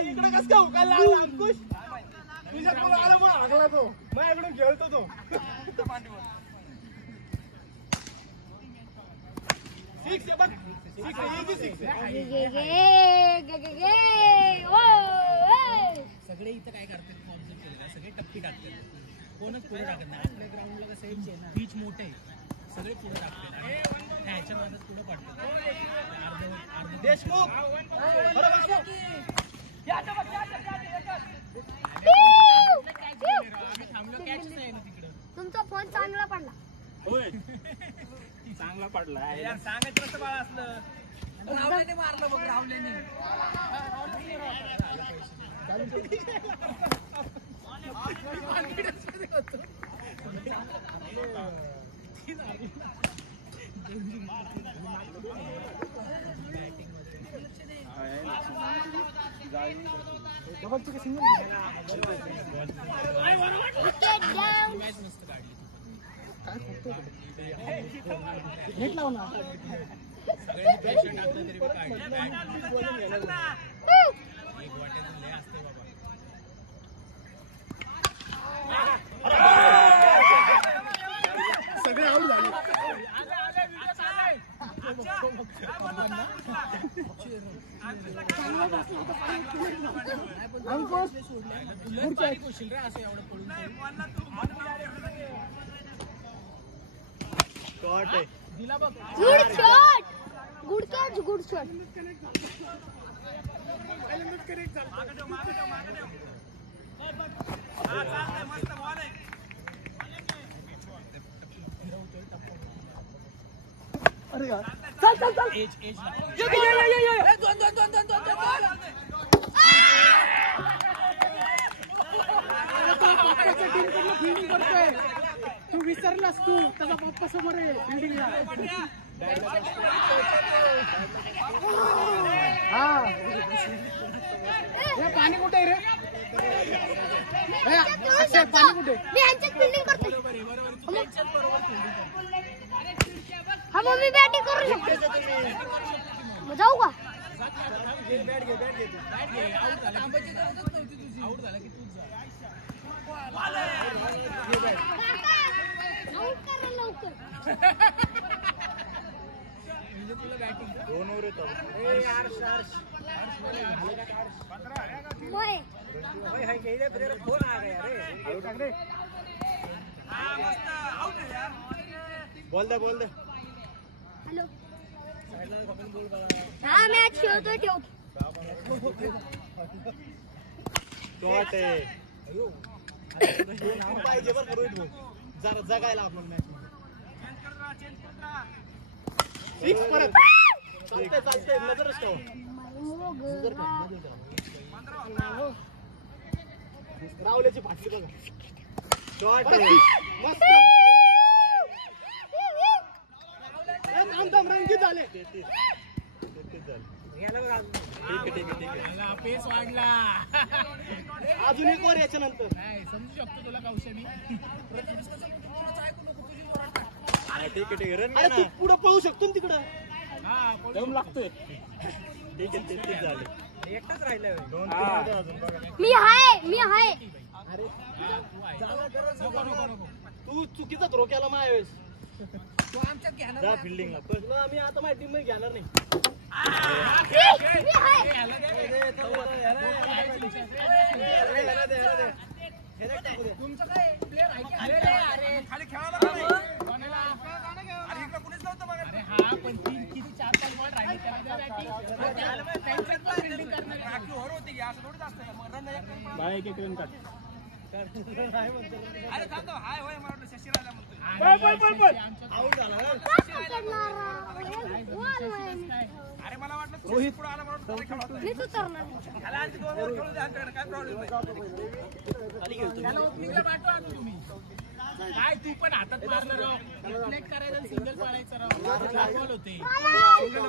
इकडे कस काय उकायला लागला अंकुश तुझ्या पुढे आला मग हागला तो माझ्याकडून खेळतो तो सिक्स आहे बघ सगळे इथं काय करतात सगळे टप्पी टाकतात कोणच पुढे टाकत नाही आपल्या ग्राउंडला कसं बीच मोठे सगळे पुढे टाकतात ह्याच्या मदत पुढे पडतात देशमुख तुमचा फोन चांगला पडला होय चांगला पडला यार सांगायचं कसं बाळा असलं राहुल्याने मारलं बघ राहुल्याने नेट लाव ना सगळ्यांनी प्रेशर टाकलं तरी काढलं एक वाट्यातून लय असते बाबा सगळे आऊट झाले रे असं एवढं पडून दिला बघ good shot good catch good shot अरे यार चल चल चल एज फील्डिंग करतोय तू विसरलास तू त्याचा पप्पा समोर आहे फील्डिंगला हा हे पाणी कुठे आहे रे अक्षय पाणी कुठे मी ह्यांच्यात फील्डिंग करतोय हा मग मी बॅटिंग करू शकतो मग जाऊ का आउट झाला की तूच जा आउट करा लवकर तुला बॅटिंग 2 ओव्हर येतो होय बोल दे हॅलो हा मॅच खेळतोय ठेव पाहिजे बरं रोहित भाऊ जरा जगायला आपण मॅच सिक्स परत चालतंय नजरच ठेव रावल्याची फाटली बघा शॉट मस्त रंगीत झाले पेस वाढला अजून एक वर याच्या नंतर नाही समजू शकतो तुला कौशली ठीक आहे तू पुढे पळू शकतो ना तिकडं दम लागतोय ठीक आहे तेच झाले एकटाच राहिलाय मी हाय अरे तू चुकीचा थ्रो केला माझ्या तू आमच्यात घेणार जा फिल्डिंगला तुला मी आता माझ्या टीम मध्ये घेणार नाही तुमचं काय प्लेअर आहे खाली खेळायला कुणीच नव्हतं बघा अरे हा पण किती 4-5 बॉल राहिले होती असं थोडीच असतं बाय एक रन काढ अरे थांबतो हाय होय मला वाटलं शशिराला म्हणतोय आउट झाला अरे मला वाटलं रोहित पुढे आला म्हणून मी तू तरणार त्याला आणखी 2 ओव्हर खेळू द्या आमच्याकडे काय प्रॉब्लेम नाही त्याला ओपनिंगला पाठवा आणू तुम्ही काय तू पण हातात मारलं राव रिफ्लेक्ट करायचं सिंगल मारायचं राव बॉल होते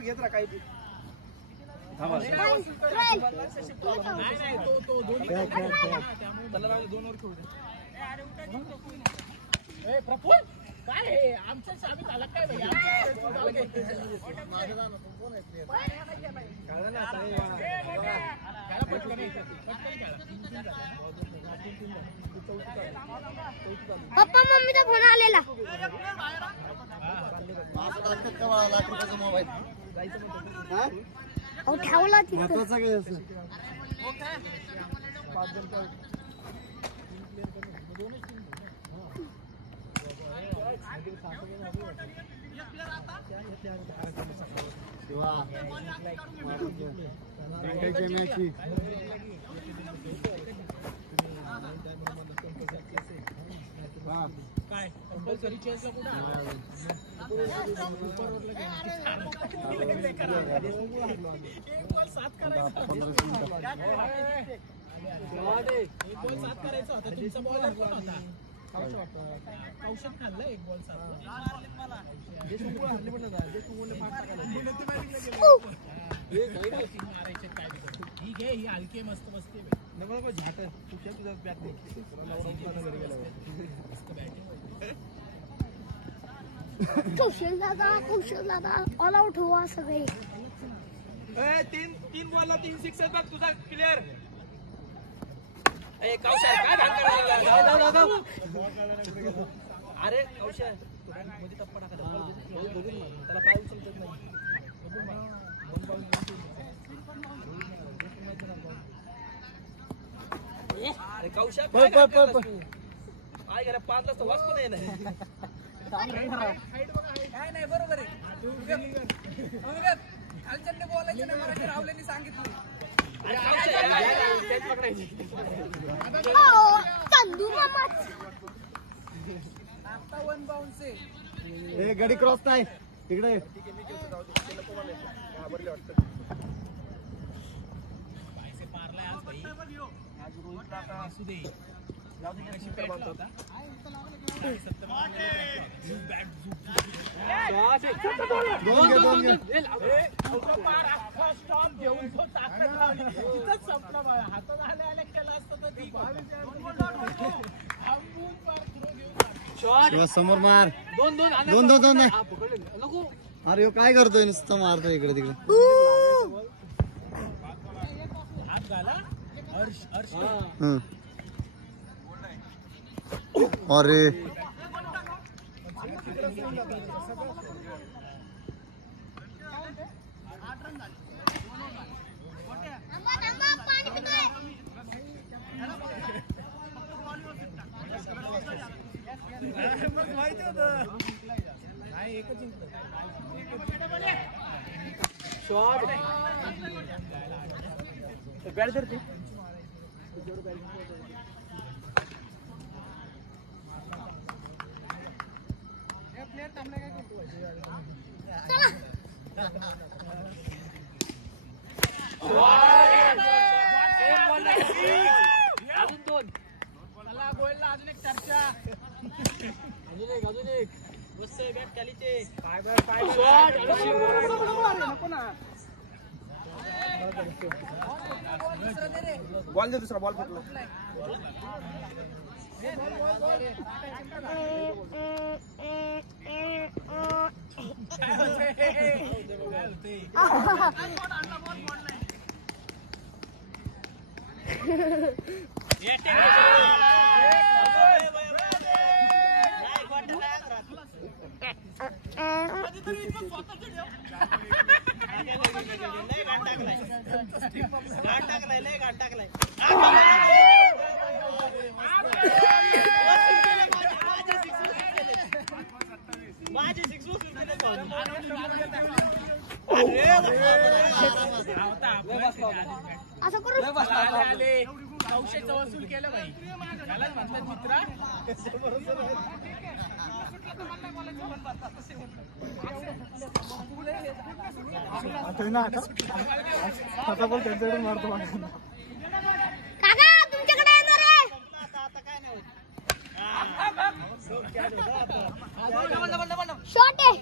घेत राहा काही नाही नाही तो दोन्ही त्याला राहू 2 ओव्हर खेळू दे. ए प्रफुल्ल काय हे आमच्या सामीत आला काय भाई पप्पा मम्मीचा फोन आलेला. अहो ठेवला तिथं. काय कंपल्सरी चेस कुठे एक बॉल 7 करायचा होता. तुमचा बॉलर कोण होता? औषध खाल्लं 1 बॉल 7 मारायचे काय ठीक आहे. ही हलकी मस्त बसते कौशल दादा ऑल आउट हुआ सगळे. 3 बॉलला 3 सिक्स बघ तुझा क्लिअर. कौशल काय भाग करायला? अरे कौशल मध्ये टप्पा टाकायचा त्याला पाय उचलत नाही. अरे कौशल काय करा 5 ला वाच पण नाही. नाही बरोबर आहे. खालच्यांनी बोलायचं नाही मराठी राहुलेंनी सांगितलं. चंदू मामा आता 1 बाउन्स आहे. गडी क्रॉस नाही तिकडे. पैसे पारलाय आज भाई. आज रोहित असू दे. कशी पॅट होता हातात आल्या आल्या केला असतं तर समोर मार. 2 नाही. अरे काय करतोय नुसतं मारतोय इकडे तिकडे. हात घाला हर्ष अरे पाणी पितोय. माहिती होत नाही. एकच शॉट बॅट धरते. प्लेयर थांबला काय करतो अजून 2 मला गोलला अजून एक चर्चा. अजून एक बस बॅट खालीचे काय नको ना. बॉल दे दुसरा बॉल फुटला. माझे 6 असं करू. आले 900 वसूल केलं भाई. त्याला म्हणतात मित्रा. आता बोल त्यांच्याकडे मारतो. काका तुमच्याकडे येणार आहे. शॉट आहे.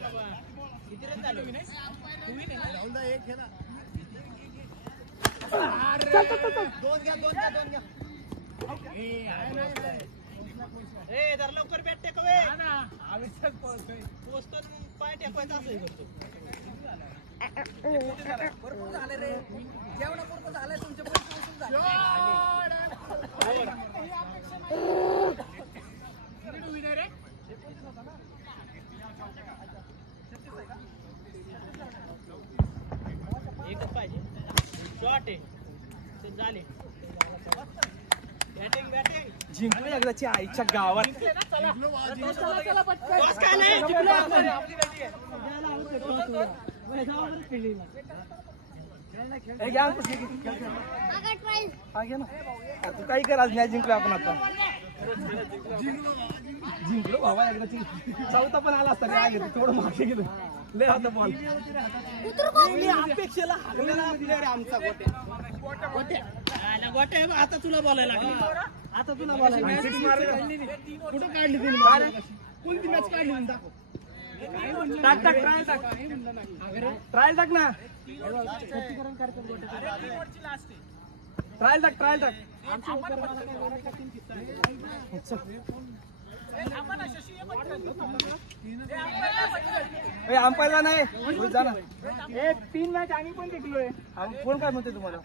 ए जरा लवकर बॅट टेकवे पोचतो पाय टेकवायचा असं करतो भरपूर झाले रे जेवणापुरतं झालंय तुमच्या एकच पाहिजे शॉट आहे ते झाले बॅटिंग बॅटिंग जिंकलो एकदाची आईच्या गावात बॉस काय नाही जिंकलो आपण आपली बॅटिंग आगा ट्रायल तू काही कर आज नाही जिंकलो आपण आता जिंकलो बाबा एकदाची चौथा पण आला असता काय घेतो थोडं मागे गेलो लय होता बॉल अपेक्षेला हागलेला प्लेअर आमचा गोटे आता तुला बोलायला लागली आता तुला बोलायला कुठं काढली तुम्ही कोणती मॅच काढली टाक टाक ट्रायल टाक ट्रायल टाक ना ट्रायल टाक ट्रायल टाक अंपायरला नाही जा ना 3 मॅच आम्ही पण जिंकलोय कोण काय म्हणते तुम्हाला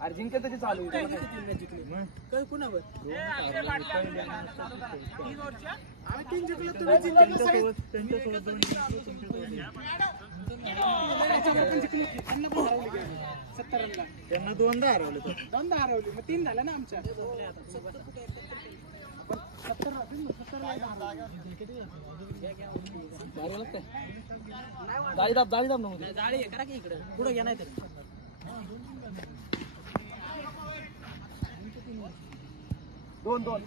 अरे जिंकले त्याचे चालू त्यांना 2दा हरवले मग 3 झाले ना आमच्या जाळी दाब ना जाळी आहे करा की इकडे पुढे घ्या नाही तरी 2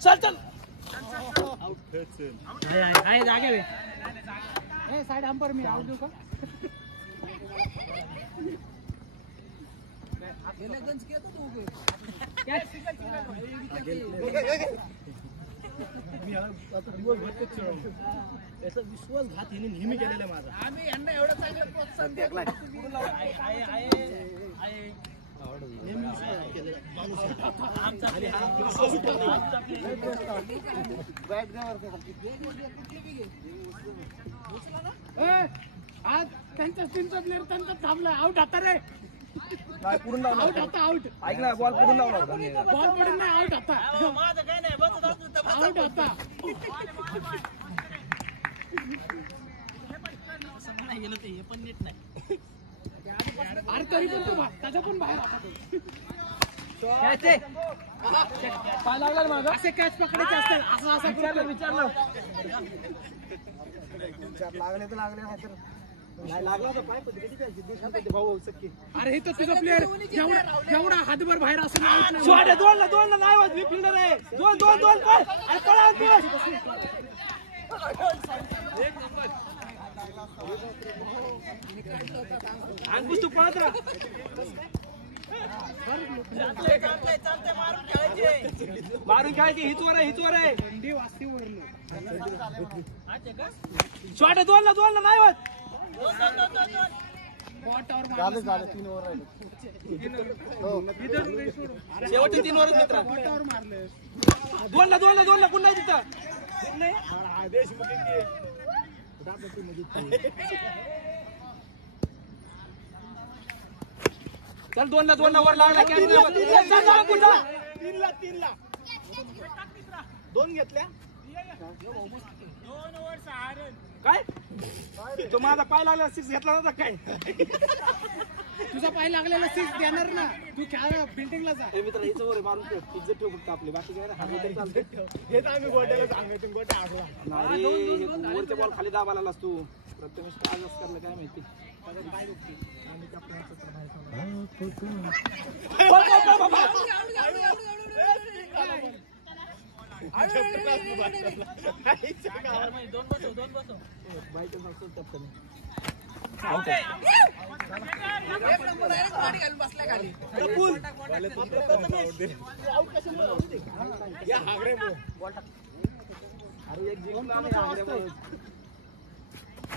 चल आहे जागे साइड अंपर मी आउट देऊ का याचा विश्वासघात हिने नेहमी केलेला आहे माझा आम्ही यांना एवढं चांगलं प्रोत्साहन देतो नेहमी विश्वासघात केलेला आमचा आज त्यांच्या टीमचा प्लेअर त्यांचा थांबला आउट आता रे पूर्ण आउट आता आउट ऐक ना बॉल पूर्ण लावला होता बॉल पडून नाही आउट आता माझं काय नाही बस आउट आता नाही गेलं ते हे पण नीट नाही अरे तरी पण तू त्याच्या पण बाहेर पाय लागला माझा असे कॅच पकडायचे असतात असं असं विचारलं लागले तर लागले नाही तर नाही लागला तर पाय भाऊ सक्की अरे हे तर तुझा प्लेअर जेवढा हातभर बाहेर असं नाही 2 नाही होत मी फिल्डर आहे 2 अंकुश तू पळत राहा मारून खेळायची हिचवर आहे शॉट आहे 2 नाही होत शेवटचे 3 ओव्हर मित्र 2 पुन्हा तिथं चल 2 वर लागला 3 2 घेतल्या काय तो माझा पाय लागला 6 घेतला नव्हता काय तुझा पाय लागलेला 6 देणार ना तू खेळा बिल्डिंगला जा मित्र हिचं वर मारून ठेव इज्जत ठेव फक्त आपली बाकी काय हारले तरी चालते हेच आम्ही गोट्याला सांगतो गोट्या हारला नाही वरच्या बॉल खाली दाबायला लागलास तू प्रथमेश काय असं करलं काय माहिती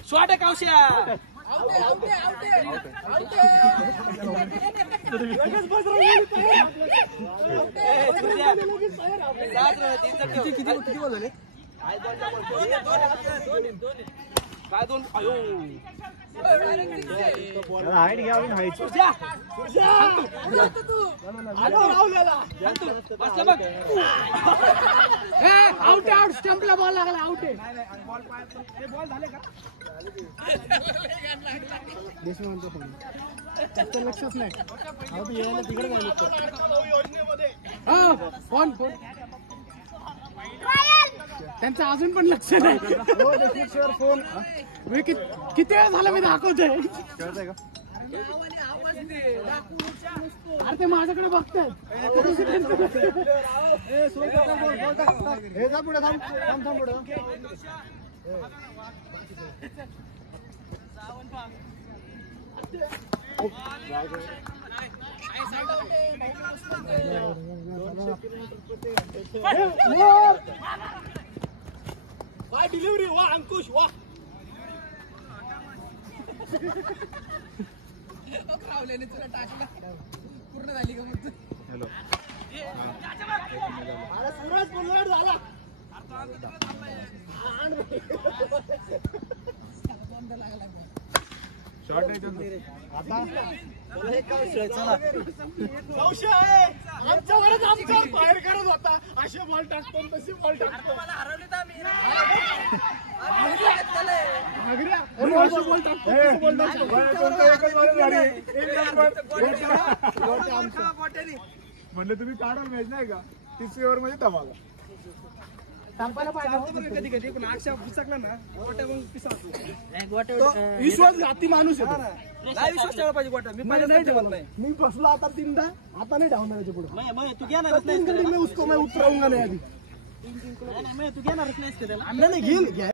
शॉट आहे कावश्या किती बोल झाले काय दोन हाईट घ्यावी हाईट आउट आउट स्टंपला बॉल लागला आउट आहे बॉल झाले का देशमुखांचा फोन त्याचं लक्षच नाही तिकडे फोन फोन त्यांचं अजून पण लक्ष नाही फोन किती वेळ झाला मी दाखवतोय कळतंय का अरे ते माझ्याकडे बघताय हे जा पुढे थांब पुढे वा डिलिव्हरी वा अंकुश वा तुला टाकलं पूर्ण झाली का मग हॅलो सूरज पुनवाड झाला शॉर्ट आहे आता आमच्यावरच आमच्यावर बाहेर करत होता असे बॉल टाकतो तसे बॉल टाकतो म्हणलं तुम्ही काढा मॅच नाही का 30 ओव्हर मध्ये धमाका कधी कधी पण अक्षा पुचकला ना विश्वास घाती माणूस आहे विश्वास ठेवला पाहिजे गोट्या मी पहिल्यांदा ठेवत नाही मी फसलो आता तीनदा आता नाही धावणार याच्या पुढे तू घेणारच नाही मैं उसको मैं उतराऊंगा नहीं अभी तू घेणारच नाहीस का त्याला नहीं घेईल